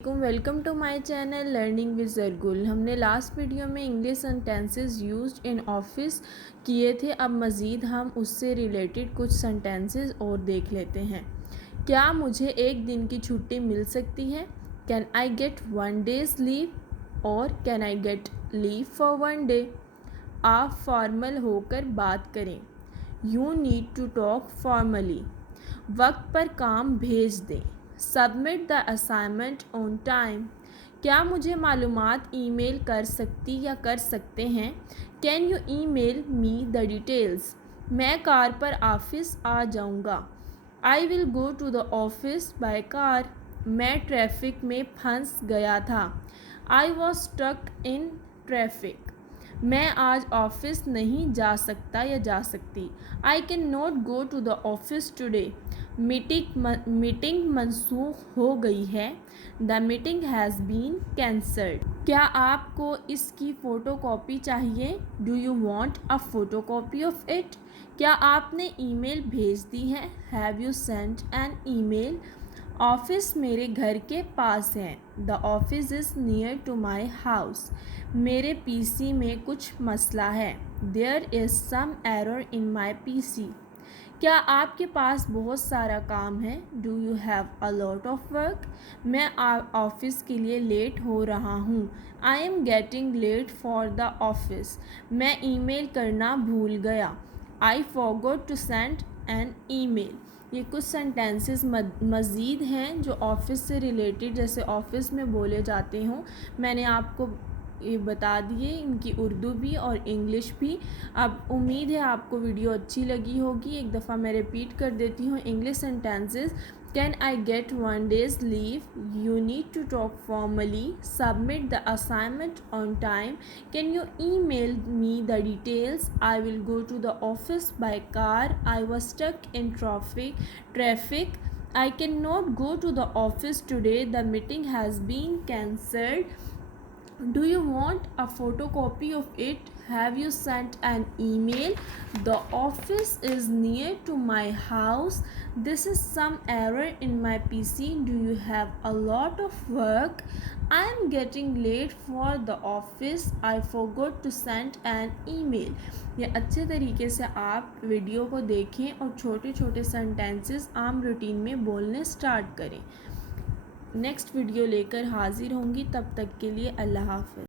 Welcome to my channel learning with Zargul. हमने last video में English sentences used in office किए थे। अब मज़ीद हम उससे रिलेटेड कुछ सेंटेंसेस और देख लेते हैं। क्या मुझे एक दिन की छुट्टी मिल सकती है? Can I get 1 days leave और can I get leave for 1 day. आप फॉर्मल होकर बात करें। You need to talk formally. वक्त पर काम भेज दें। Submit the assignment on time. क्या मुझे मालूमात ईमेल कर सकते हैं? Can you email me the details. मैं कार पर ऑफिस आ जाऊंगा। I will go to the office by car. मैं ट्रैफिक में फंस गया था। I was stuck in traffic. मैं आज ऑफिस नहीं जा सकता या जा सकती। I can not go to the office today. Meeting मनसूख हो गई है। The meeting has been cancelled. क्या आपको इसकी फ़ोटो कॉपी चाहिए? Do you want a photo copy of it. क्या आपने ईमेल भेज दी है? Have you sent an email. Office मेरे घर के पास है। The office is near to my house. मेरे पीसी में कुछ मसला है। There is some error in my PC. क्या आपके पास बहुत सारा काम है? Do you have a lot of work. मैं ऑफिस के लिए लेट हो रहा हूँ। I am getting late for the office. मैं ईमेल करना भूल गया। I forgot to send an email. ये कुछ सेंटेंसेस मज़ीद हैं जो ऑफ़िस से रिलेटेड जैसे ऑफ़िस में बोले जाते हों। मैंने आपको ये बता दिए, इनकी उर्दू भी और इंग्लिश भी। अब उम्मीद है आपको वीडियो अच्छी लगी होगी। एक दफ़ा मैं रिपीट कर देती हूँ English sentences. Can I get 1 days leave. You need to talk formally. Submit the assignment on time. Can you email me the details. I will go to the office by car. I was stuck in traffic. I cannot go to the office today. The meeting has been cancelled. Do you want a photocopy of it? Have you sent an email? The office is near to my house. This is some error in my PC. Do you have a lot of work? I am getting late for the office. I forgot to send an email. ये अच्छे तरीके से आप video को देखें और छोटे छोटे सेंटेंसेस आम रूटीन में बोलने स्टार्ट करें। नेक्स्ट वीडियो लेकर हाजिर होंगी। तब तक के लिए अल्लाह हाफ़िज़।